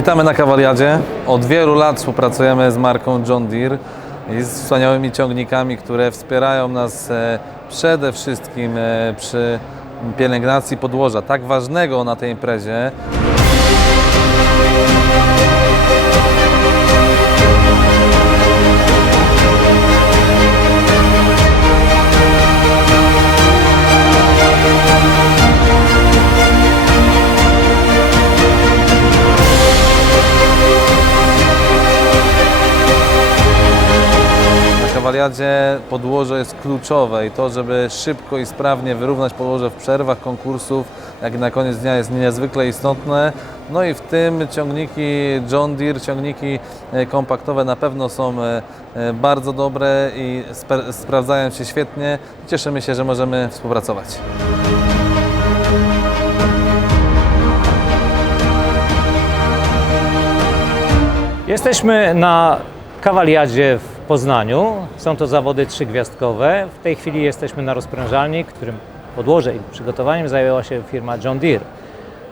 Witamy na Kawaliadzie. Od wielu lat współpracujemy z marką John Deere i z wspaniałymi ciągnikami, które wspierają nas e, przede wszystkim e, przy pielęgnacji podłoża, tak ważnego na tej imprezie. Na kawaliadzie podłoże jest kluczowe i to, żeby szybko i sprawnie wyrównać podłoże w przerwach konkursów, jak na koniec dnia jest niezwykle istotne. No i w tym ciągniki John Deere, ciągniki e, kompaktowe na pewno są e, e, bardzo dobre i sprawdzają się świetnie. Cieszymy się, że możemy współpracować. Jesteśmy na kawaliadzie w Poznaniu. Są to zawody trzygwiazdkowe. W tej chwili jesteśmy na rozprężalni, którym podłoże i przygotowaniem zajęła się firma John Deere.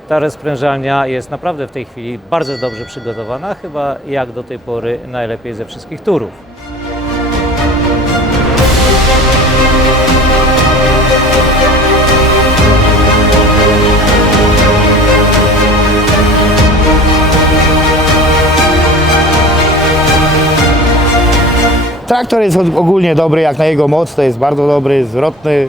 Ta rozprężalnia jest naprawdę w tej chwili bardzo dobrze przygotowana, chyba jak do tej pory najlepiej ze wszystkich turów. Traktor jest ogólnie dobry jak na jego moc, to jest bardzo dobry, zwrotny.